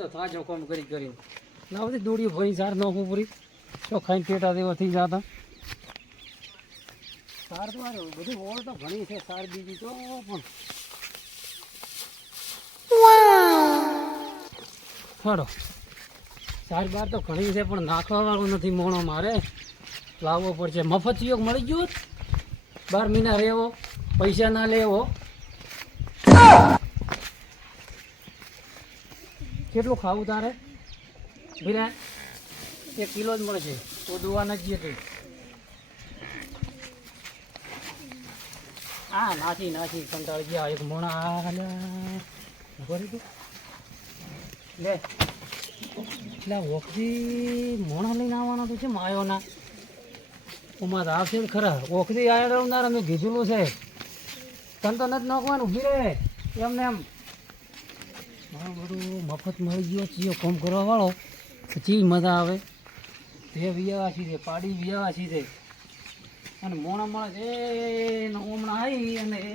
તો થાજો કોમ કરી કરી લાવતી દોડી ભરી સાર નોખું પૂરી તો પેટા દેવા થઈ જતા. સાર તો હારે બધું ઓળ તો ઘણી છે સાર બીજી તો પણ. ખડો સાર બાર તો ઘણી છે પણ નાખવા વાળું નથી મોણો મારે. લાવવો પડશે. મફત યોગ મળી ગયો બાર મહિના રહેવો પૈસા ના લેવો. કેટલું ખાવું તારે? ભીરા એક કિલો જ મળશે. તો દુવા નથી જતી આ નાથી નાખી, કંટાળી ગયા. એક મોણા. ઊભો રહી. લે. એટલે ઓખથી મોણા લઈને આવવાના તો છે માયોના ઉમાં તો આવશે જ ખરા. ઓખથી આયા રવનાર અમે કીધેલું છે. તને તો નથી નાખવાનું ભીરે એમને એમ બધું મફત મળી ગયો ચિયો કોમ કરવા વાળો, પછી મજા આવે. તે વિયાવા છે પાડી વિયાવા છે અને મોણા મોણા એ હમણાં આવી અને એ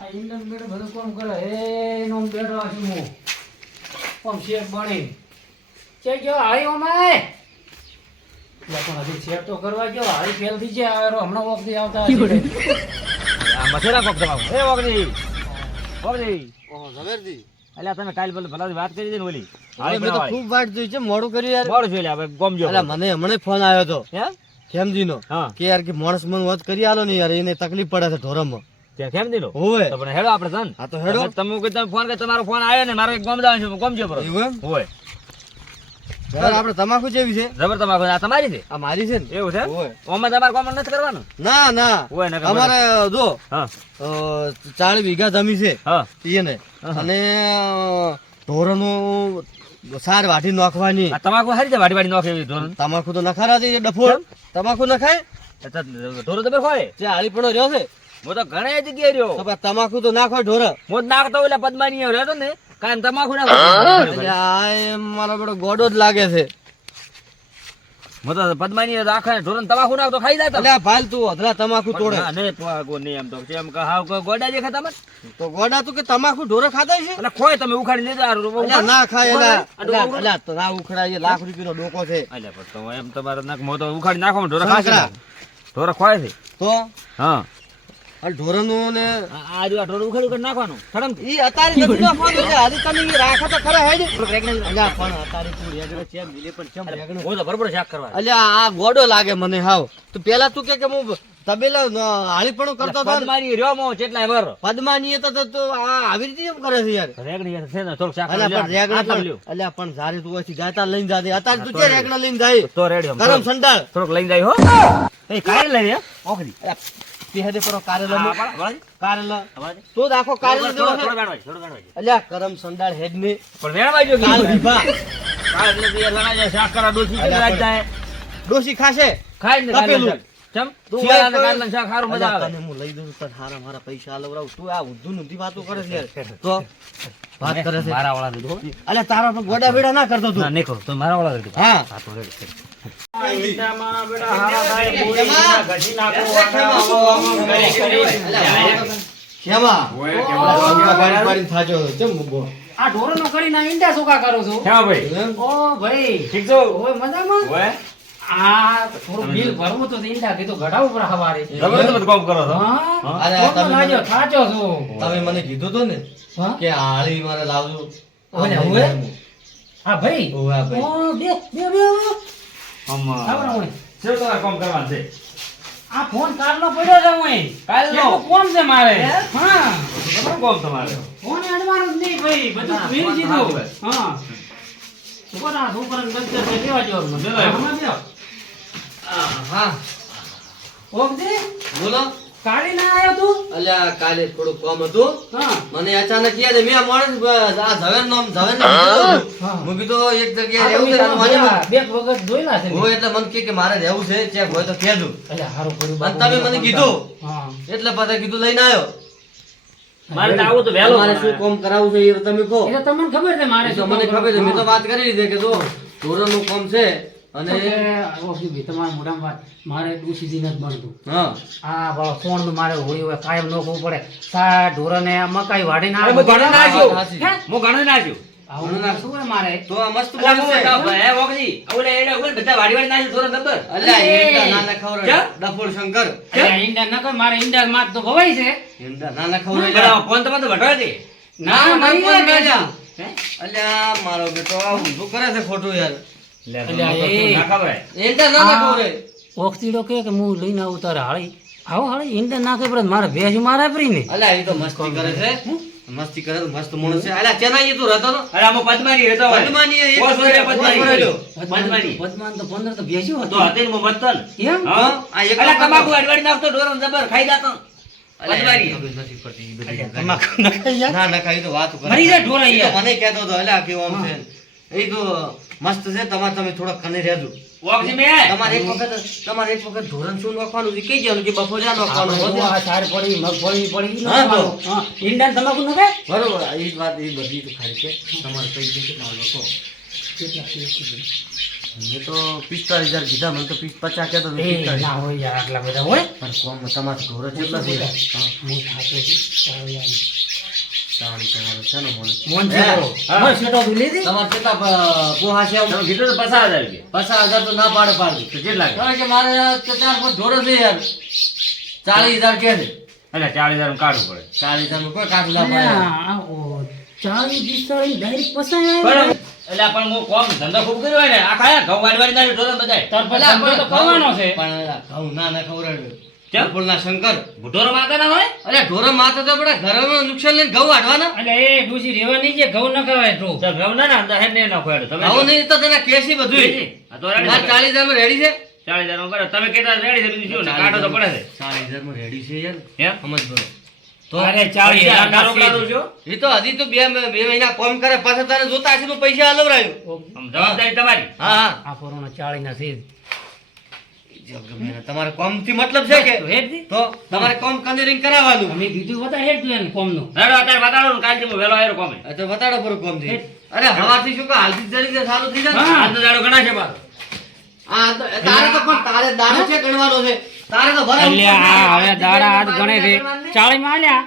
આ ઇન્ડન બેડ બધું કોમ કરે, એ નો બેઠો છું હું કોમ શેક બની ચે ગયો હાળી ઓમાય. પણ હજી શેક તો કરવા ગયો હાળી ફેલ થઈ છે હમણાં વખતે આવતા. મથેરા કોક તમારું એ વગડી વગડી ઓહો ઝવેરજી. અલ્યા તમે કાલ પેલા વાત કરી હતી ને ઓલી? મેં તો ખૂબ વાટ જોઈ છે મોડું કર્યું યાર. બોલ જોઈ હવે ગમજો અલા મને હમણાં ફોન આવ્યો હતો. હે? ખેમજીનો. કે યાર કે માણસ મન વાત કરી આલો ને યાર એને તકલીફ પડે છે ઢોરમાં તે કેમ દીધો હોવે. તો પણ હેડો આપણે તો હેડો. તમે તમે ફોન કરે તમારો ફોન આવ્યો ને મારો એક ગમ જવાનું છે ગમજો બરો એવું આપણે તમાકુ જેવી છે. જબર તમારો આ તમારી છે? આ મારી છે ને. એવું છે? ઓમાં તમારે કોમ નથી કરવાનું? ના ના. અમારે જો હા. વીઘા જમી છે. એને અને ઢોરનું સાર વાટી નાખવાની. તમાકુ હારી છે વાટી નાખે એવી ધોરણ. તમાકુ તો નખારાતી ડફોળ તમાકુ નખાય? ધોરણ તો ખોય જે આળી પણ રહ્યો છે. હું તો ઘણા જગ્યાએ રહ્યો. તમાકુ તો નાખો ઢોર. હું નાખતો એટલે પદ્માની હતો ને. કાંઈ તમાકુ ના એટલે મારો બેડો ગોડો જ લાગે છે. મતલબ પદ્માની આખા ઢોરણ તમાકુ નાખતો ખાઈ જાય એટલે આ ભાલ તું અધરા તમાકુ તોડે. ના, નહીં પાકો નહીં એમ તો. એમ કે હાવ કોઈ ગોડા જે ખાતા મત તો ગોડા તું કે તમાકુ ઢોરે ખાતા છે? એટલે ખોય તમે ઉખાડી લેજો આ ના ખાય. એલા એટલે એટલે ના ઉખડાય લાખ રૂપિયાનો ડોકો છે. અલ્યા પણ તો એમ તમારે નાખ મો તો ઉખાડી નાખો ઢોરા. ખાશે ઢોરા ખોય છે. તો? હા. આ ઢોરનું ને આ જો ઢોર ઉખેડ ઉખેડ નાખવાનું. ખડમ ઈ અતારી નથી નાખવાનું છે આજે તમે ઈ રાખો તો ખરા હેડ. અલ્યા પણ અતારી તું રેગડે છે મિલે પણ ચેમ રેગડે હું તો બરોબર શાક કરવા. અલ્યા આ ગોડો લાગે મને હાવ. તો પેલા તું કે કે હું તબેલા હાળીપણું કરતો હતો મારી પદ્માની રહ્યો મો કેટલાય વર. પદ્માની તો તો આ આવી રીતે એમ કરે છે યાર. રેગણી છે ને થોડું શાક અલ્યા પણ લ્યો. અલ્યા પણ જારે તું ઓછી ગાતા લઈને જાતે અત્યારે તું કે રેગડો લઈને જાય? તો રેડી ગરમ સંડાળ. થોડુંક લઈને જાય હો. એ કાઈ લઈને ઓખરી પેહદે પરો કારેલો કારેલો. તો આખો કારેલો. અલ્યા કરમ સંડાળ હેડ ને. પણ વેણવાઈ જો કાલ કાલ એટલે તો યાર જાય, શાક કરા ડોસી કે રાજ જાય. દોશી ખાશે? ખાઈ ને તપેલું. તું શિયાળાને એક- શાક હારું મજા આવે. તને હું લઈ દઉં છું હારા મારા પૈસા લવરાવ તું આ ઊંધું ઊંધી વાતો કરે છે તો વાત કરે છે મારા વાળા દીધું હો. તારા પણ ગોડા બેડા ના કરતો ના, નહીં કરું. તો મારા વાળા દીધું. હા હા, તો રેડી, મૂકો આ ઢોરનો કરીને ઈંડા સુકા કરો છો ભાઈ? ઓ ભાઈ ઠીક છો? મજામાં? આ થોડું બિલ ભરવું તો ઈંડા કીધું ઘડા ઉપર હવારે. જબરદસ્ત બધું કામ કરો છો. અરે તમે મને- છો. તમે મને કીધું તો ને? કે મારે લાવજો. ઓલે, ઓલે? હા ભાઈ ઓવે આ ભાઈ. ઓ બે બે બે આમ, ખબર હોય શું તમારે કામ કરવાનું છે? આ ફોન કાલનો પડ્યો છે હું કાલનો? ફોન છે મારે? હા? શું કોમ તમારે? ફોન અડવાનું જ નહીં ભાઈ બધું હા, વીર દીધું હા છોકરા છોકરાને. હા ઓગદે, બોલો. કાળી ના આવ્યો તું? અલ્યા કાલે થોડું કામ હતું. મને અચાનક યાદ મેં માણસ આ ધવેન નામ ધવેન ને કીધું હતું. હા. હું કીધું એક જગ્યાએ રહેવું તમે છે મને બે વખત જોયેલા છે મેં. એટલે મને કહે કે મારે રહેવું છે ચેક હોય તો કહેજો. અલ્યા, હારું કર્યું અને તમે મને કીધું. એટલે પાછા કીધું લઈને આવ્યો. મારે તો આવું તો વહેલો મારે શું કામ કરાવવું છે એ તમે કહો. એટલે તમને ખબર છે મારે તો મને ખબર છે મેં તો વાત કરી લીધી કે જો ઢોરોનું કામ છે અને ઓફી તમારા મોઢામાં વાત મારે ડૂસીથી નથી બનતું હા આ વાળો ફોનનું મારે હોય હોય કાયમ નોખવું પડે સા ઢોરને મકાઈ વાડીને અરે હું ઘણું નાખ્યું સાચી. હે? ઘણું નાખ્યું આવું શું મારે તો મસ્ત અલા, હું છે. હે, વોકજી. ઓલે એડે ઓલે બધા વાડી વાડી નાખ્યું ધોરણ નંબર. અલ્યા, ઈંડા નાના ખવડાવે. ક્યાં? ડફોળ શંકર ઈંડા ન કર મારે ઈંડા માત તો ભવાય છે ઈંડા ફોન તો. ના ના, મરી ના, ના? અલ્યા મારો બેટો આ ઊંધું કરે છે ખોટું યાર અલ્યા, ના ખવડાય. ઈંડા નાના આ ખવડાવે. ઓખતીડો કે કે હું લઈને આવું તારે હાળી. આવો હાળી ઈંડા નાખે પડે મારે ભેજ મારે પરી ને. અલ્યા એ તો મસ્તી કરે છે. મસ્તી કરે મસ્ત માણસ છે. અલ્યા ચેન્નાઈ એ તું રહેતો તો અરે આમાં પદ્માની રહેતો હોય. પદ્માની એ એક પોસ વર્ષે પોસ પદ્માની. પદ્માન. તો પંદર તો ભેજ્યું તો હતી ને હું એમ? હા? આ એક અલા, તમાકુ અડવાડી નાખતો ઢોરો જબર ખાઈ બધી. તમાકુ નખાઈ ના ના તો વાત કરે. મરી ઢોરા તો. મને કહેતો હતો અલ્યા કેવું આમ છે? એ તો મસ્ત છે તમારે તમે થોડા કને રહેજો. તમારે એક વખત તમારે એક વખત ધોરણ શું નાખવાનું? છે કહી દેવાનું કે બપોરે નાખવાનું. સાર પડી મગફળી પડી. ઈંડા તમાકુ બરોબર એ વાત એ બધી તો ખાલી છે. તમારે કઈ છે તમારે લોકો મેં તો પિસ્તાલીસ હજાર કીધા મને તો પચાસ કહેતો હતો, ના હોય યાર આટલા બધા હોય. પણ કોમ તમારે ધોરણ કેટલા છે? હું. થાતો છું. ચાલીસ હજાર કે છે. અલા, ચાલીસ હજાર કાઢવું પડે. ચાલીસ હજારનું કોઈ કાઢું ના પાડે. ઓ, ચાલીસ પિસ્તાળીસ ડાયરેક્ટ પસાય આવે. બરાબર. એટલે પણ હું કોમ ધંધો ખૂબ કર્યો હોય ને આ ખાયા ઘઉં વાળી ના નાખ્યું ઢોરો બધાય. તાર પર અલા, ધંધો તો કરવાનો છે. પણ ઘઉં ના ના ખવડાવ્યો. કેમ? બપોરના શંકર ઢોર માતા ના હોય? અરે ઢોર માતા તો પડે ઘરમાં નુકસાન લઈને ઘઉં વાઢવાના. એટલે એ ડૂસી રેવાની છે ઘઉં ન કહેવાય તો. તો ઘઉં ના ના અંદર હેડ ને નાખો. તમે ઘઉં નહીં તો તને કેસી બધું આ તો રેડી છે. ચાલીસ હજારમાં રેડી છે? ચાલીસ હજારનું કરો. તમે કહેતા રેડી છે બીજું શું? કાઢો તો પડે છે. ચાલીસ હજારમાં રેડી છે યાર. હે? સમજ બરો તો અરે ચાલીસ કારો કારો છો? એ તો હજી તો બે બે મહિના કોમ કરે પાછા તારે જોતા હશે તો પૈસા અલવરાયો. આમ જવાબદારી તમારી. હા હા. આ કોરોના ચાળી ના સીધ. તમારે કોમથી મતલબ છે કે? હેડ તો તમારે કોમ કનેરિંગ કરાવવાનું. અમે કીધું બતા હેડ તું એને કોમનું. હેડો અત્યારે બતાડો ને. કાલથી હું વહેલો આયરો કોમે. તો બતાડો પૂરું કોમથી. અરે હવાથી શું કે હાલથી જરી દે થઈ જાય ને? દાડો ઘણા છે તારે તો પણ તારે દાડો છે ગણવાનો છે. તારે તો ભરાવું એટલે આ હવે દાડા હાથ ગણે છે. ચાળી માં આલ્યા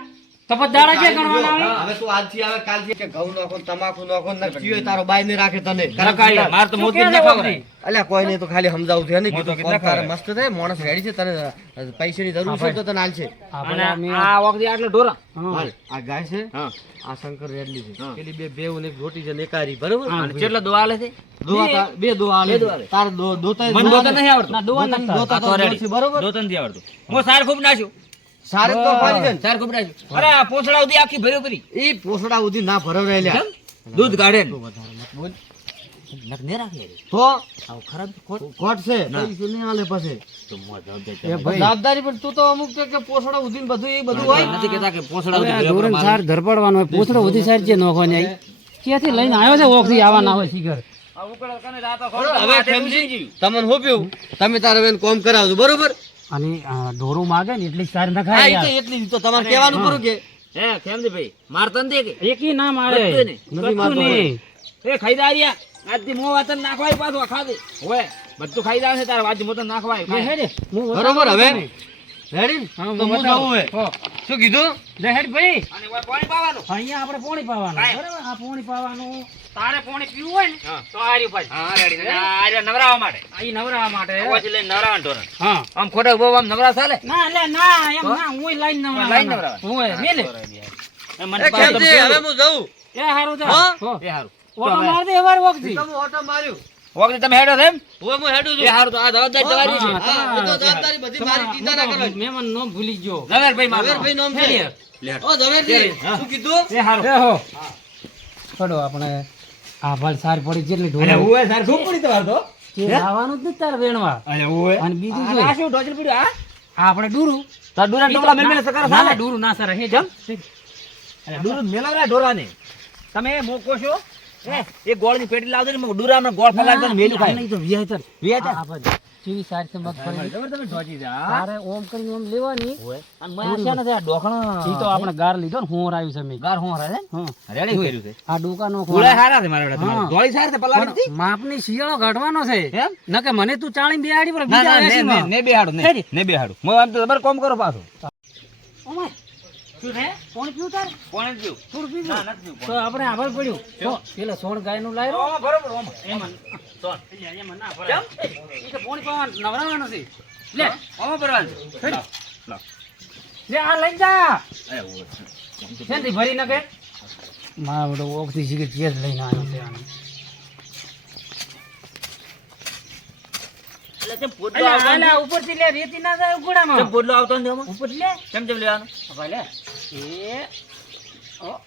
તો પછી દાડા ક્યાં ગણવાના આવે હવે તું આજથી આવે કાલથી કે ઘઉં નાખો તમાકુ નાખો નક્કી હોય તારો બાઈ ને રાખે તને. રકાય. માર તો મોતી જ ના? ખવડાય. અલ્યા કોઈ નહીં તો ખાલી સમજાવું છે ને કીધું કેટલા કોમ મસ્ત છે માણસ રેડી છે તને પૈસાની જરૂર છે તો તને હાલશે અને આ વખતે આટલો ઢોરા. આ ગાય છે આ શંકર રેડલી છે. પેલી બે બેવ ને એક છે ને એક બરોબર? અને કેટલો દવા આલે છે? દોવા બે. દોવા આલે. તારે દો દોતા મને દોતા નહીં આવડતું. ના, દોવા દોતા- દોતા તો રેડી. બરોબર. દોતન નથી આવડતું. હું સાર ખૂબ નાખ્યું. સારે તો પાડી દે સાર ખૂબ અરે આ પોસડા સુધી આખી ભર્યો ભરી ઈ પોસડા સુધી ના ભરવ રહેલા દૂધ કાઢે ને. બોલ. નખ ને રાખે તો? આવું ખરાબ કોટ છે. ના. નહીં આલે પછી. તો મોં જવાબદારી એ તમારી. ભાઈ. જવાબદારી પણ તું તો અમુક કે પોસડા ઉધીને બધું એ બધું હોય. નથી કહેતા કે પોસડા ભર્યો ધોરણ સાર ધરપડવાનો હોય. પૂછડો વધી સાર છે નોખવાની આવી ક્યાંથી લઈને આવ્યો છે ઓખથી આવવાના હોય શિખર? આ ઉકળો કને જાતો ખરો. બરોબર, હવે સમજી તમને હોપ્યું તમે તારે કોમ કરાવજો બરોબર? અને આ માગે ને એટલી સાર ઈ તો એટલી તો તમારે કહેવાનું પૂરું કે. હે. ખેમજીભાઈ મારતો દે કે? એકી ના મારે. નથી મારતો એ ખાઈ આજથી મો વાતન નાખવાય પાછું ખાધે. ઓય બધું ખાઈ છે તારે વાજ મોતન નાખવાય. હે હેડ, હું બરોબર હવે? રેડી? તો હું. જાઉં હવે. શું કીધું? લે હેડ ભાઈ. અને પાણી પાવાનું? અહીંયા આપણે પાણી પાવાનું. બરાબર? આ પાણી પાવાનું. તારે પાણી પીવું હોય ને તો આર્યું ભાઈ હા રેડી. આર્ય નવરાવા માટે. આ નવરાવા માટે. પછી લઈ નવરાવા ઢોરણ હા. આમ ખોટા ઊભો આમ નવરા ચાલે? ના લે ના એમ ના હું લાઈન નવરાવા. લાઈન નવરાવા? હું મેલે. મને તમે હવે હું જાઉં. એ હારું જા હો. એ હારું. ઓટો માર દે એવાર વખત. તો ઓટો માર્યું. વખતે તમે હેડો છો એમ? હવે હું હેડું છું. હારું તો આ જવાબદારી તમારી છે. હા. હા, તો જવાબદારી બધી મારી ચિંતા ના કરો. મહેમાન નો ભૂલી ગયો. ઝવેરભાઈ મારો ઝવેરભાઈ નામ છે. ઓ ઝવેરજી શું કીધું? એ હારું. એ હો. ચડો આપણે આ ભલ સાર પડી જેટલી ઢોળ અરે ઓય સાર શું પડી તમાર તો? કે લાવવાનું જ તાર વેણવા. અરે ઓય અને બીજું આ શું? આ શું ઢોચલ પડ્યું? આ? આપણે ડૂરું. તાર ડુરા ટોપલા મેલ મેલ સકર ના, સાલે? ના, ડૂરું ના સર હે જમ. અરે ડુરું મેલાવરા ઢોરાને તમે મોકો છો? એ ગોળની પેટી લાવજો ને ડુરા માં ગોળ ફલાવજો ને મેલું ખાય નહીં તો વિયાતર. વિયાતર? આ ચીવી સારી છે મગફળી જબરદસ્ત ઢોચી છે હા તારે ઓમ કરીને ઓમ લેવાની. અને મેં આશા નથી આ ડોકણા ઈ તો આપણે ગાર લીધો ને હોર આવ્યું છે મે. ગાર હોર હરે હા. રેડી કર્યું છે. આ ડોકાનો ખોળે હારા છે મારા બેટા હા. સારી છે પલાળી હતી માપની શિયાળો ઘટવાનો છે. એમ? ન કે મને તું ચાળી બેહાડી પર બીજા ને બેહાડું ને ને બેહાડું. હું આમ તો જબર કોમ કરો પાછો. ઓમાય, શું છે? કોણ પીવું તારે? કોણે પીવું થોડું પીવું? ના નથી પીવું તો આપણે આભાર પડ્યું. તો પેલા ઓમાં બરોબર ઓમાં એમાં. એટલે એમાં ના ભરાય. ઈ તો પોણી પાવાનું નવરાવાનું છે. લે ઓમાં ભરવાનું. લાવ. લે. આ લઈ જા. એ ઓય. શેનથી ભરી નકે મારા બધો ઓગથી સિગરેટ ચેર લઈને આવ્યો છે આને. એટલે ચમ પોડલો અલા, આવતો અલા, ઉપરથી લે રેતી ના જાય ચમ ઉઘોડામાં આવતો ઉપરથી લે. ચમ ચમ લેવાનું? હવે લે. એ ઓ.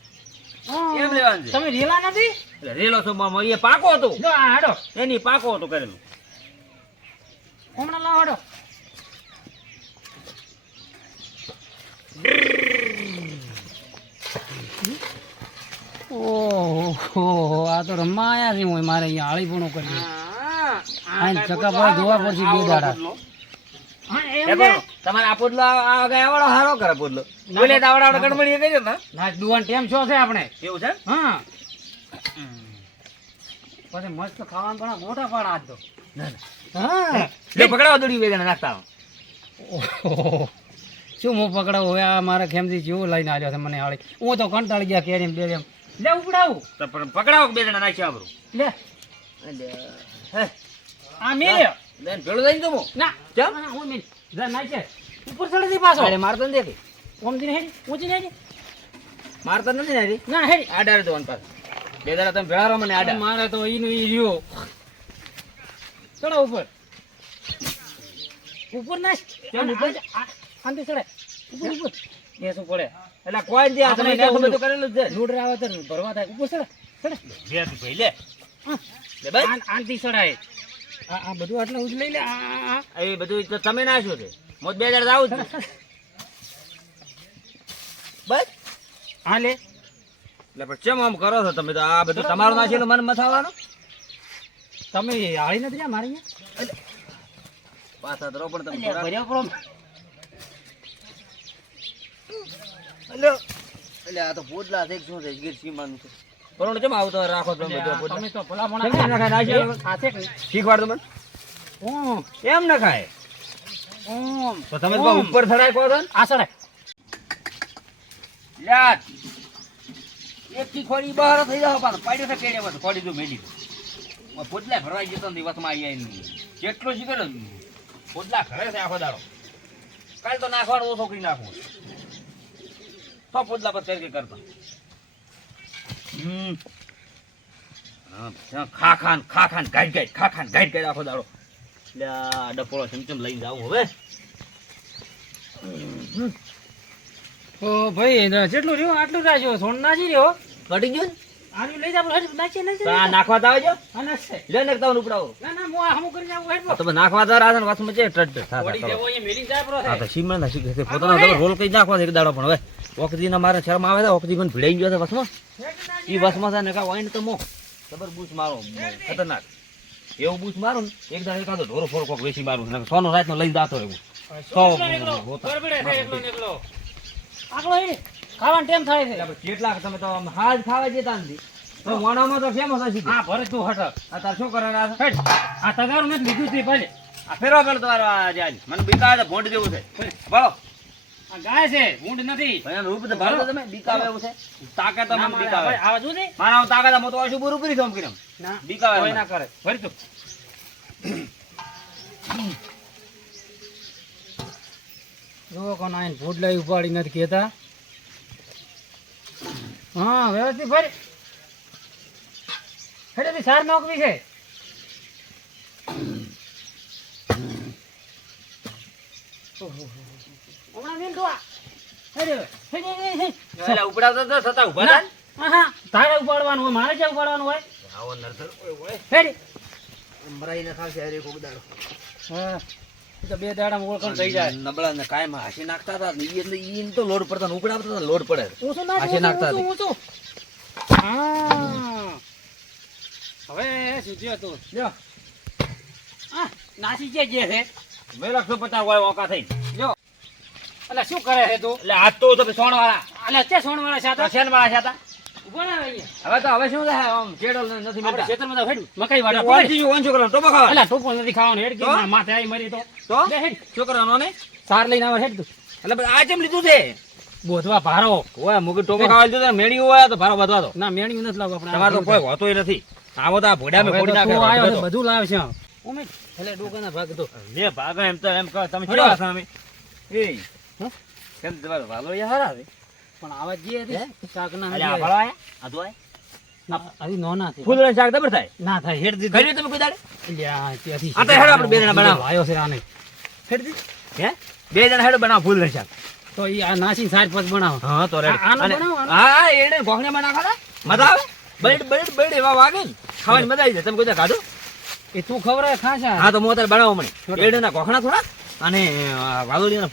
કેમ લેવાનું છે? તમે રેલા નથી? રેલો છો મામા, એ પાકો હતો. આ હાડો. એની પાકો હતો કરેલું. હમણાં લાવ હાડો. ઓહો આ તો રમાયા છે હું મારે અહીંયા આળીપણું કરી આ ચકા પર જોવા પડશે બે દાડા તમારે આ પોડલો આ- ગયા વાળો હારો કરે પોડલો. બોલે આવડા આવડા ગડબડી એ જતા ના. દુવાન ટેમ છો છે આપણે. એવું છે? હા. પછી મસ્ત ખાવાનું પણ મોટા આજ તો હા. લે પકડાવો દોડી બે જણા. ઓહો. શું હું પકડાવું? હવે આ મારા ખેમથી જેવું લઈને આવ્યો છે મને હાળી. હું તો કંટાળી ગયા કેરી બે એમ લે ઉપડાવું. તો પણ પકડાવો બે જણા નાખી આપણું લે. હે. આ મેલ્યો. બેન ભેળો થઈને જમો. ના કેમ? હા, હું મેલ જા નાખે ઉપર ચડે દી પાછો. અરે મારતો નથી ઓમજી હેડી ઊંચી હેડી મારતો નથી ને ના હેડી આડારે દોન પાસ બે દાડા તમે ભેળા રહો મને આડા મારે તો ઈનું ઈ રહ્યો. ચડો ઉપર. ઉપર ના કેમ ઉપર? આંટી ચડે. ઉપર ઉપર. બેસવું પડે? એટલે કોઈ દે તમે આપણે તો બધું કરેલું જ છે. લોડ આવે તો ભરવા થાય. ઉપર ચડે ચડે. બે તું ભાઈ લે. લે બસ આંતી ચડાય. આ આ બધું આટલા ઉજ લઈ લે. આ એ બધું તો તમે નાખ્યું છે મોત બે હજાર આવું છું. બસ. હા લે. એટલે પણ ચેમ આમ કરો છો તમે તો? આ બધું તમારું છે મને મથાવાનું તમે આળી નથી રહ્યા મારી પાછા ધરો પણ તમે ભર્યો કરો. અલ્યો. એટલે આ તો પોડલા છે શું છે? ગીર સીમાનું છે. પરોણ કેમ આવતો રાખો તમે તમે તો ભલા મોણા કેમ ના ખાય? નાખી એ, આ છે કે નહીં? શીખવાડ દો મને ઓમ. કેમ ના ખાય ઓમ. તો તમે તો ઉપર ચડાય કો છો આ સડે લ્યા એક થી ખોડી બહાર થઈ જાવ પાછો. પાડ્યો છે કેડે પાછો. ખોડી જો મેલી પોટલા ભરવાઈ જતો દિવસમાં આવી આવીને કેટલો શીખેલો પોટલા ઘરે છે આખો દાડો. કાલ તો નાખવાનું ઓછો કરી નાખવું તો પોટલા પર તરીકે કરતા. ખા ખાન ખા ખાન ગાઈડ ગાઈડ ખા ખાન ગાઈડ ગાઈડ આખો દાડો. આ ડપોળો ચમચમ લઈને જાવું હવે. ઓ ભાઈ જેટલું રહ્યું, આટલું રાખ્યો. સોન નાજી રહ્યો ઘટી ગયું આનું લઈ જાવ હેડ નાખી નાખી તો નાખવા તો આવજો આ નાખશે. લે ને તમને ઉપડાવો. ના ના હું આ કરી જાવ હેડ. આ તો નાખવા તો ટટ થા દેવો એ મેલી જાય પ્રો આ તો સીમા ના શીખે પોતાનો તમે રોલ કરી નાખવા એક દાડો પણ. હવે ના મારે શરમ આવે છે ઓકદી મને ભીડાઈ ગયો છે વસમાં. ઈ વસમાં છે ને કા વાઈન તો મો. જબર બૂચ મારો ખતરનાક. એવું બૂચ મારું ને એક દાડો કાતો ઢોરો ફોરો કોક વેસી મારું ને સોનો રાત નો લઈ દાતો એવું સો. આકલો હેડ ખાવાનો ટાઈમ થાય છે? કેટલાક તમે તો હાજ ખાવા જતા નથી. તો વણામાં તો ફેમસ હશે. હા ભરે તું હટ. આ તાર શું કરવાના આ આ તગારું નથી લીધું છે ભલે. આ ફેરવા પેલો તમારો આ જે આજ. મને બીકા ભોંડ જેવું છે. બોલો. આ ગાય છે ઊંડ નથી. ભયાનક રૂપ તો ભાળો તમે બીકાવે એવું છે? તાકાત મને બીકાવે આવા જો ને મારા હું તાકાત મો તો આ શું બરું કરી દઉં કરીને ના બીકાવે કોઈ ના કરે. ભરી તો. જુઓ કોણ આઈને ભૂડલાઈ ઉપાડી નથી કહેતા. હા વ્યવસ્થિત ભરી. હેડે બી સાર નોકરી છે. તારે ઉપાડવાનું હોય મારે ક્યાં ઉપાડવાનું હોય? આવો નરસર ઓય ઓય. હેડી. મરાઈને ખાશે હારે કોક દાડો. હા. એ તો બે દાડામાં ઓળખાણ થઈ જાય. નબળા ને કાયમ હાસી નાખતા હતા ને ઈ એટલે ઈ તો લોડ પડતા ને ઉપડાવતા હતા લોડ પડે. હાસી નાખતા ઊંચું. હા હવે સીધું હતું જો નાસી જે જે છે. મેં લખો પચાસ હોય ઓકા થઈ જો એટલે શું કરે છે તું? એટલે આ તો સોણ વાળા એટલે તે સોણ વાળા છે તો? વાળા છે હવે તો હવે શું થાય? આમ ચેડો નથી મળતા. ખેતરમાં હેડ. મકાઈ વાળા ઓનથી ઓન છોકરાનો ટોપો ખાવા. એટલે ટોપો નથી ખાવાનો હેડ કે માથે આવી મરી તો. તો? હેડ. છોકરાનો ને સાર લઈને આવે હેડ તું. એટલે આ કેમ લીધું છે? બોધવા ભારો. ઓય મુકે ટોપો ખાવા લીધું મેળી હોય તો ભારો વધવા દો. ના મેણ્યું નથી લાવું આપણે. તમારે તો કોઈ હોતોય નથી. આવો તો આ ભોડા મેં ફોડી નાખે બધો. લાવે છે. ઉમે એટલે ડોકાના ભાગ તો. લે ભાગો એમ તો એમ કહો તમે હલો. છો અમે? એ કેમ તમારો વાલો ય હારા છે? પણ આવા જે હતી શાકના અલ્યા આ નથી ભાળો આયા આ તો આયા ના, આવી નોના શાક દબર થાય. ના થાય હેડ દીધું. કર્યું તમે કોઈ દાડે. અલ્યા, ત્યાંથી આ તો હેડ આપણે બે જણા બનાવો. આવ્યો છે આને. હેડ દી. હે? બે જણા હેડ બનાવો ફૂલનું શાક. તો ઈ આ નાસી સાત પાંચ બનાવો. હા તો આનો? હા એડે ગોખણે માં નાખો મજા આવે? બળડ બળડ બળડ એવા વાગે ખાવાની મજા આવી જાય. તમે કોઈ દાડે ખાધું? એ તું ખબર ખાસા હા તો હું અત્યારે બનાવો મને. એડેના ગોખણા થોડા અને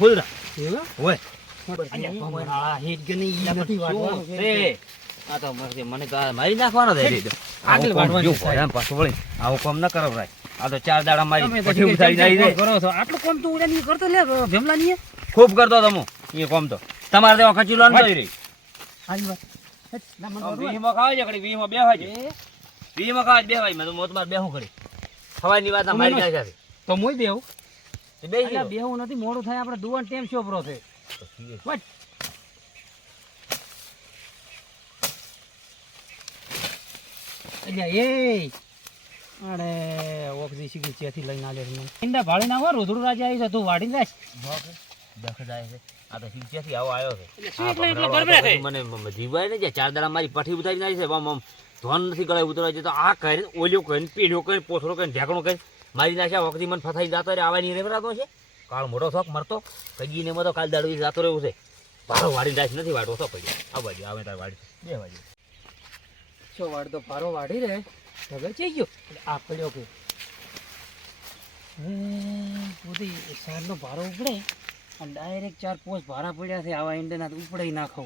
ફૂલડા એવું? હોય. મને મારી નાખવાનો આવું કામ ન કરો ભાઈ. આ તો ચાર દાડા મારી. કરો છો. આટલું કામ તું ઉડે નહીં કરતો લે ભેમલા નહીં ખૂબ કરતો તમો એ કોમ તો. તમારે તેવા ખચી લોન થઈ રહી હાજી વાત. હેટ, ના મને વાળવા. વીમાં ખાવા છે ઘડી વીમાં બેહવા છે વીમાં ખાવા બેહવાય મેં તો મોત માર બેહું ખડી ખવાની વાત મારી જાય તો મુય બેહું. બેહી નથી મોડું થાય આપણે દુવાન ટેમ શોપરો છે. વટ. અલ્યા, એ અરે ઓગજી શીખી ત્યાંથી લઈને આલે છે. મને. ઈંડા ભાળી નાખો રોધડું રાજા આવી છે તું વાડી જાય દખ જાય છે. આ તો હિંચેથી આવો આવ્યો છે. મને જીવાય ને ચાર દાડા મારી પઠી ઉતારી નાખી છે આમ આમ ધોન નથી ગળાય ઉતરવા તો આ કરીને ઓલિયો કરીને પીળ્યો કરીને પોથરો કરીને ઢેકણો કરીને મારી નાખ્યા વખતે મને ફસાઈ જતો રે આવાની રેવરાતો છે. કાળ મોટો શોખ મરતો, કગીને મતો કાલ દાડવી જતો રહ્યો છે. ભારો વાડી રાખ નથી વાડો તો પડ્યો આ બાજુ, આવે તાર વાડી બે બાજુ. છો વાડ તો પારો વાડી રહે. ઢગર ચઈ ગયો. આ પડ્યો કે. બધી પોતે ભારો ઉપડે અને ડાયરેક્ટ ચાર પોસ્ટ ભારા પડ્યા છે આવા ઈંડાના ઉપડે નાખો.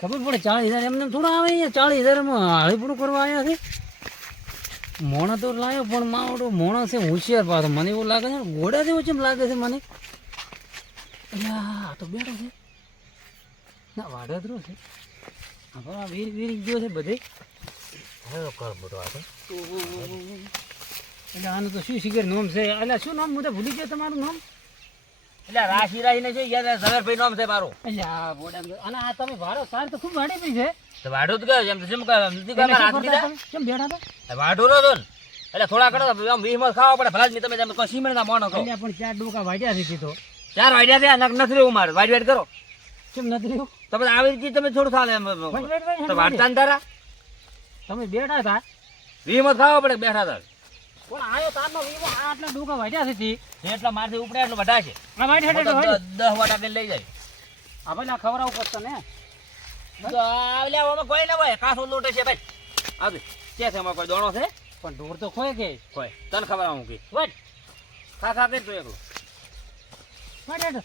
ખબર પડે ચાલીસ હજાર, એમને થોડા આવે ચાળીસ હજારમાં હળીપણું કરવા આવ્યા છે. મોણા તો લાવ્યો પણ માવડો મોણો છે હોશિયાર પાછો. મને એવું લાગે છે ઘોડા જેવો કેમ લાગે છે મને? આ તો બેઠો છે. ના વાડોદરો છે. આ વીર વીર ગયો છે બધે. હવે કર બધો આ તો. એટલે આનું તો શું શિખર નામ છે? એટલે શું નામ? હું તો ભૂલી ગયો તમારું નામ. એટલે રાશિ રાશીને છે યાર ભાઈ નામ છે મારું. એટલે આ બોડા અને આ તમે ભાડો સાર તો ખૂબ વાડે ભાઈ છે. તો તો ગયો એમ તો જેમ કે નથી તમે કાકા શું હાથ કરતા દીધા તમે? કેમ બેઠા હતા? વાડો રહ્યો તો એટલે થોડા કરો આમ વીસમાં ખાવા પડે ભલા જ તમે તમે કોઈ સિમેન્ટના મોણો છો પણ ચાર ડોકા વાડ્યા છે તો. ચાર વાડ્યા થયા નક નથી રહેવું મારે. વાડ વાડ કરો. કેમ નથી રહ્યું? તમે આવી રીતે તમે થોડું ચાલે એમ વાઈટ વાઈટ વાઈટ તો વાઈટ ને તારા? તમે બેઠા હતા? વીસમાં ખાવા પડે બેઠા હતા? પણ આયો તારનો વીવો આટલા ડોકા વાડ્યા છે એટલા મારથી ઉપડે એટલું બધા છે. આ વાઈટ હેડે હું તો દ- દહ વાટા લઈ જાય. આ ખવડાવું પડશે ને? કોઈ ના હોય. કાસો લૂંટે છે ભાઈ. આવજો. કે છે કોઈ દોણો છે? પણ ઢોર તો ખોય કે. કોઈ તને ખબર આવું કે? વાઈટ ખા ખા કરી તું એકલો? હેડે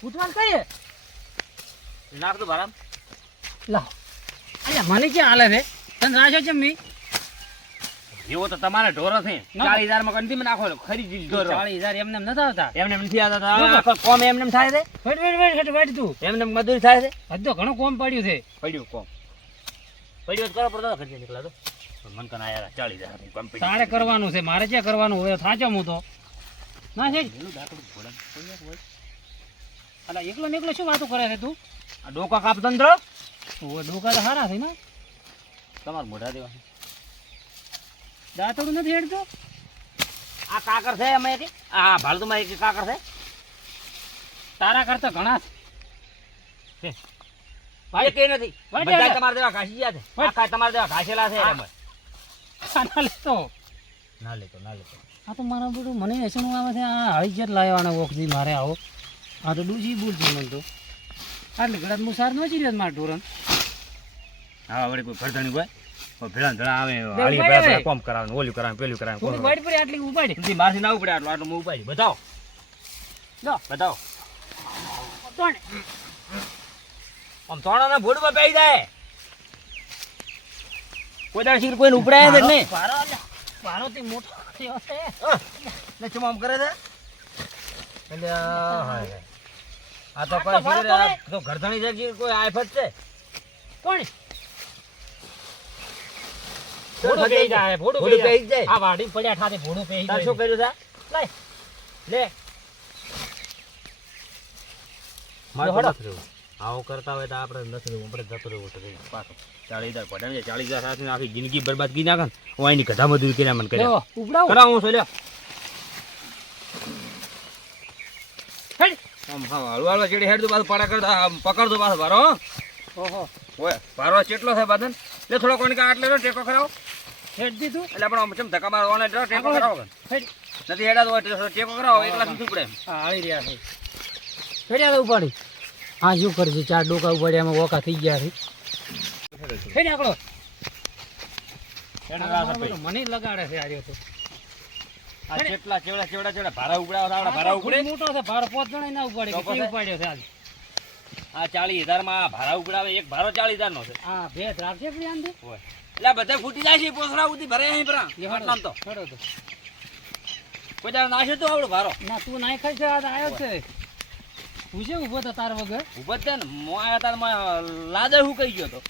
પૂછવાનું કહીએ નાખ તું ભારામ લાવ. અલ્યા મને ક્યાં હાલે છે? તને રાજો છે મી એવો તો તમારે ઢોરો છે. ચાલીસ હજારમાં કંટી નાખો ખરીદી ઢોરો. ચાલીસ હજાર એમને એમ નથી આવતા. એમને એમ નથી આવતા આખો કોમ એમને એમ થાય છે? Wait wait wait wait wait તું. એમને એમ મજૂરી થાય છે? હજુ ઘણું કોમ પડ્યું છે. પડ્યું કોમ. પડ્યું કરો પડતો ખર્ચે નીકળા તો. મન કન આયા ચાલીસ હજાર કોમ તારે કરવાનું છે મારે ક્યાં કરવાનું હોય? થાચો હું તો. ના છે અલા એકલો ને એકલો શું વાતો કરે છે તું? આ ડોકા કાપ તંત્ર ઓ ડોકા તો સારા છે ને. તમારે મોઢા દેવા દાંતડું નથી હેડતું? આ કાકર છે અમે આ આ ભાલતુમાં એક કાકર છે? તારા કરતા ઘણા છે. ભાઈ કઈ નથી. ભાઈ બધા તમારા દેવા ઘાસી ગયા છે. ભાઈ. આખા તમારા દેવા ઘાસેલા છે. એમ. જ. લેતો ના લેતો ના લેતો આ તો મારા બધું મને એસણું આવે છે. આ હળી લાવવાનો ઓખથી મારે આવો. આ તો ડૂસી ભૂલ છે મને તો. આટલે ગળત મુસાર સાર નો ચીર્યો મારા ધોરણ હા વળી કોઈ ફરધણી હોય? ભેળા ને આવે હાળી ઉપાડે ભેળા કોમ કરાવે ઓલું કરાવે પેલું કરાવે કોમ વાઈટ પડી આટલી ઉપાડી. નથી મારથી ના ઉપડે આટલું આટલું ઉપાડી. બતાવો. લો. બતાવો. ત્રણ આમ તોણાના ભોડવા પેઈ જાય. કોઈ દાડ શીર કોઈને ઉપડાય જ નહીં. ભારો અલ્યા, ભારોથી મોટો થયો છે ને ચમ આમ કરે છે? એટલે આ હાય. આ તો કોઈ તો છે કે કોઈ આફત છે. કોણ? ભોડું પેઈ જાય ભોડું જ જાય. આ વાડી પડ્યા ઠાતે ભોડું પેઈ જાય શું કર્યું છે લાય લે. મારે રહેવું. કરતા હોય તો આપણે નથી રહેવું. આપણે જતો રહેવું તો પાછું ચાલીસ હજાર પડે ને ચાલીસ હજાર સાથે આખી જિંદગી બરબાદ કરી નાખે ને હું અહીંની ગધા મજૂરી કર્યા મને કર્યા. ઉપડાવ કરાવું છું લ્યો આમ હા હળવા હળવા ચેડી હેડ તો પાછું પાડા કરતા પકડતો પાછો ભારો હો. ઓહો. ઓય ભારો કેટલો છે બાદન લે થોડો કોણ કા આટલે ટેકો કરાવો. હેડ દીધું. એટલે આપણે ચમ ધક્કા મારવાનો એટલે ટેકો કરાવો હેડ. નથી હેડાતો તો ટેકો કરાવો એકલા શું પડે આ હાળી રહ્યા છે. હેડ્યા તો ઉપાડી. હા શું કરશે ચાર ડોકા ઉપાડ્યા એમાં ઓકા થઈ ગયા છે. હેડ આકડો મને લગાડે છે આજે તો. આ ચેટલા ચેવડા ચેવડા ચેવડા. ભારા ઉપડાવો આપણા ભારા ઉપડે. મોટો છે. ભારો પોત જણાય ના ઉપાડે કે ઉપાડ્યો છે આજ આ ચાલીસ હજારમાં ભારા ઉપડાવે એક ભારો ચાલીસ હજાર નો છે રાખશે ઓય. એટલે બધા ફૂટી જાય છે પોસડા ઉધી ભરે અહીં પરા નામ તો. કોઈ દાડો નાશે તો આવડો ભારો. ના તું નાઈ ખાઈ છે આજ આવ્યો છે. પૂછે ઊભો તો તાર વગર. ઊભો જ છે ને મો આયા તાર મો લાદર હું કહી ગયો તો.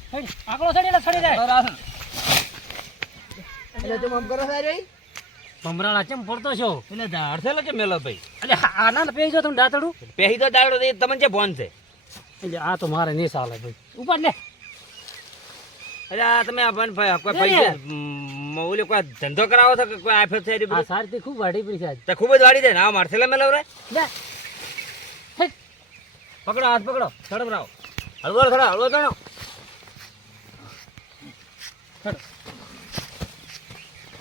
આકડો સડી એટલે સડી જાય. એટલે તું મમ કરો સારી ભમરાળા ચમ પડતો છો? એટલે દાડ છે કે મેલો ભાઈ. એટલે આનંદ પેઈ જો તમે દાતડું પહેરી તો દાડો તમને જે બોન છે. એટલે આ તો મારે નહીં ચાલે ભાઈ. ઉપર લે. આ તમે આ બન કોઈ પૈસા મ, કોઈ ધંધો કરાવો છો કે કોઈ આફત થઈ ખૂબ વાડી પડી છે તો ખૂબ જ વાડી ને મારસેલા મારથેલા મેલો રે પકડો હાથ પકડો રાવ હળવો થોડા હળવો તણો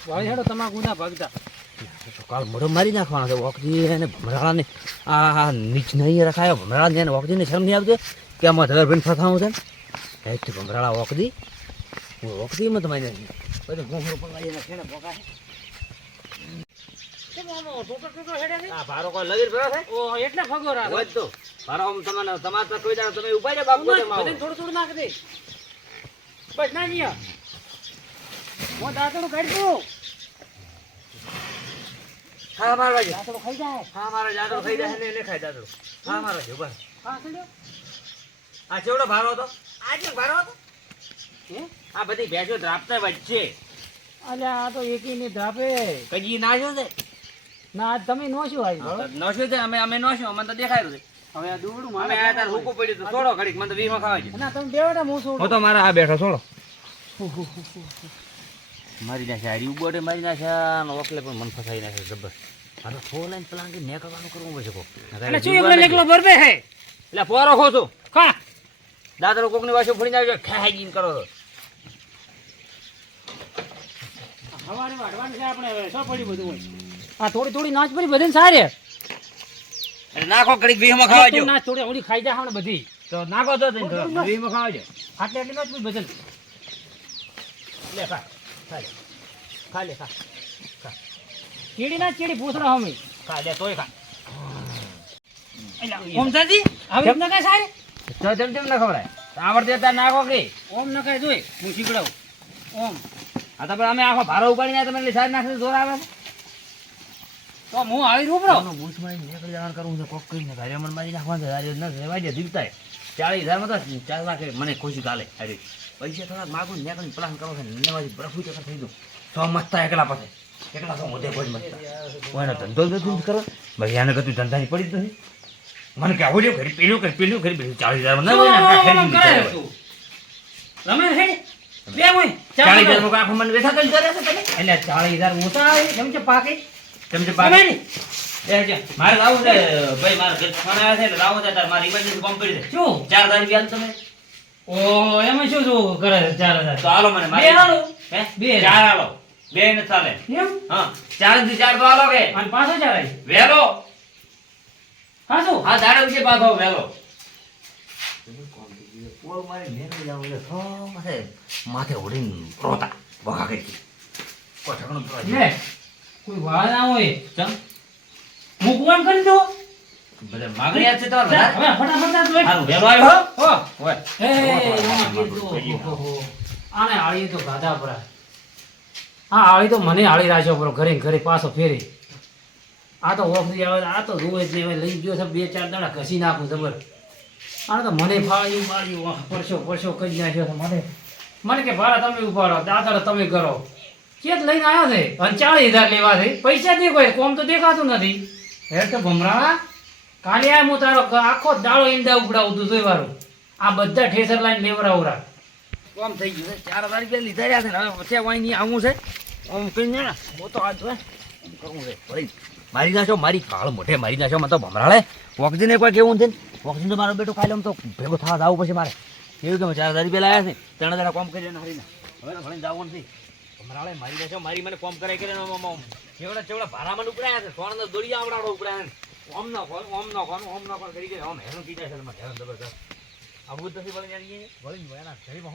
વાળી હેડો તમાકુ ના ભાગતા. કાલ મોઢો મારી નાખવાનો છે વોકજી અને ભમરાળાને આ નીચ નહીં રખાયો ભમરાળા ને વોકજીને શરમ નહીં આવતી કે આમાં ધગર ભાઈને ફસાવું છે ને. જ ભમરાળા વોકજી વોકજીમાં તમારે બધું ઘૂમરું પડવા હેડે છે? આ ભારો કોઈ લગીર ભરો છે ઓ એટલે ફગો રાખો. હોય જ તો. ભારો આમ તમને તમારે તો કોઈ દાડો તમે ઉપાય છે બાપુ બધાને થોડું થોડું નાખ દે. બસ ના જીયા હું દાંતડું કાઢી દઉં હા મારવા ખાઈ જાય. હા મારા જાદરો ખાઈ જાય ને એને ખાઈ જાદરો હા મારવા છે બસ. હા આ ચેવડો ભારો હતો? આ જે ભારો હતો? હે? આ બધી ભેંસો ધ્રાપતા વચ્ચે અલે આ તો એકી ની ધાપે કજી નાશ્યો છે? ના આજ તમે નો શું આવી નશ્યો છે? અમે અમે નશ્યો અમને તો દેખાયું છે. હવે આ દોડું અમે મારે આ તાર હુકું પડ્યું તો છોડો ઘડીક મને તો વીમાં ખાવા છે. ના તમે બેવડા હું છું હું તો મારા આ બેઠો છોડો મારી નાખે હારી ઉબોડે મારી નાખ્યા ને ઓકલે પણ મન ફસાઈ નાખે જબર. મારે ફોન લાઈન પેલા કે નેકળવાનું કરવું પડશે કોક. અને શું એકલો એકલો બરબે હે? એટલે પોરો ખો છો ખા. દાદરો કોકની વાસો ફોડી નાખજો ખાઈ જીન કરો છો. હવારે વાઢવાનું છે આપણે હવે શું પડ્યું બધું હોય? આ થોડી થોડી નાચ પડી બધી સારી. એટલે નાખો ઘડીક વીમાં ખાવા જો. નાચ થોડી ઓલી ખાઈ જા હમણાં બધી. તો નાખો તો તઈને તો ખાવા જો. આટલે એટલી નાચ પડી બદલ લે ખા ખા લે. ખા લે ખા ખા. ચીડી ના ચીડી પૂછડો હમી. ખા લે તોય ખા. ઓમ સાજી હવે એમ નખાય સારી? તો જેમ જેમ ના ખવડાય આવડતે તાર નાખો કે ઓમ નખાય જોઈ હું શીખડાવું ઓમ. આ તો અમે આખો ભારો ઉપાડી ના તમે એટલે સાર નાખીને જોર આવે છે. તો હું આવી રૂપ રહો બૂચ મારીને નીકળી જવાનું કરવું છે કોક કરીને. ઘરે મને મારી નાખવાનું છે આજે ન રહેવા દે દીવતાય ચાલીસ હજારમાં તો ચાર લાખ મને ખુશી ચાલે અરે પૈસા થોડાક માગું ને પ્લાન કરો છે નવાજી બરફુ ચક્કર થઈ દઉં સો મસ્તા એકલા પાસે. એકલા તો મોઢે કોઈ મસ્તા કોઈનો ધંધો નથી કરો. ભાઈ આને કતું ધંધાની પડી જ નથી. મને કે આવડ્યો ઘરે પેલું કરી પેલું ઘરે પેલું. ચાલીસ હજાર ના. રમે હે બે હોય ચાલીસ હજાર આખું મને બેઠા કરી કરે છે તમે એટલે ચાલીસ હજાર ઓછા આવે કેમ છે પાકે? કેમ છે ગમે બાકી ને એ છે. મારે લાવું છે ભાઈ મારે ઘરે ફોન આવ્યા છે એટલે લાવું છે તારે મારે ઇમરજન્સી કોમ કરી દે શું? ચાર હજાર રૂપિયા તમે. ઓ એમાં શું શું કરે છે ચાર હજાર? તો હાલો મને બે હાલો. હે? બે. ચાર હાલો. બે ને ચાલે. એમ? હા. ચારથી ચાર તો હાલો કે. અને પાછો ચાર આવી વેલો. હા દાડે ઉઠી પાછો વેલો. માથે ઉડીને રોતા વગા કરી કોઈ ઠકણું લે કોઈ વાળ ના હોય ચમ મૂકવાન કરી દો બધા માગણી આ છે તો હવે ફટાફટ ના જોઈ. હાલો વેલો આવ્યો હો. ઓય. એ. આને આળી તો ગાધા પર હા આળી તો મને આળી રાખ્યો પર ઘરે ઘરે પાછો ફેરી આ તો ઓફરી આવે આ તો રોજ ને હવે લઈ ગયો છે બે ચાર દાડા ઘસી નાખું જબર આ તો મને ફાળ્યું માર્યું પરસો પરસો કરી નાખ્યો છે મને મને કે ભાડા તમે ઉપાડો દાદા તમે કરો. કેત લઈને આવ્યો છે? અને ચાલીસ હજાર લેવા છે. પૈસા દે કોઈ, કોમ તો દેખાતું નથી. હે તો ભમરાણા, કાલે આ હું તારો આખો દાળો ઈંડા ઉપડાવું તું જોઈ વારું. આ બધા ઠેસર લાઈન લેવરાવરા કોમ થઈ ગયું છે. ચાર હજાર રૂપિયા લીધા રહ્યા છે ને, હવે પછી વાઈ નહીં આવું છે. આમ કઈ ને, હું તો આજ આમ કરવું છે. ભરી મારી નાખો મારી કાળ મોઢે મારી નાખો મને તો ભમરાળે વોકજીને કોઈ કેવું છે ને? તો મારો બેટો ખાઈ આમ તો ભેગો થવા જવું પછી મારે. કેવું કે ચાર હજાર રૂપિયા લાયા છે? ત્રણ હજાર કોમ કરીને હરીને. હવે ભણે જવું નથી. મરાળે મારી દેશો મારી મને કોમ કરાય કરીને ચેવડા ચેવડા ભારામાં ઉપડાયા છે. સોના દોડી આવડાડો ઉપડાયા છે. ઓમ ન કોલ ઓમ ન કોલ ઓમ ન કોલ કરી ગયા ઓમ હેરાન કીધા છે તમારે. હેરાન જબરદસ્ત આવું જ નથી વળી વળી એના શરીરમાં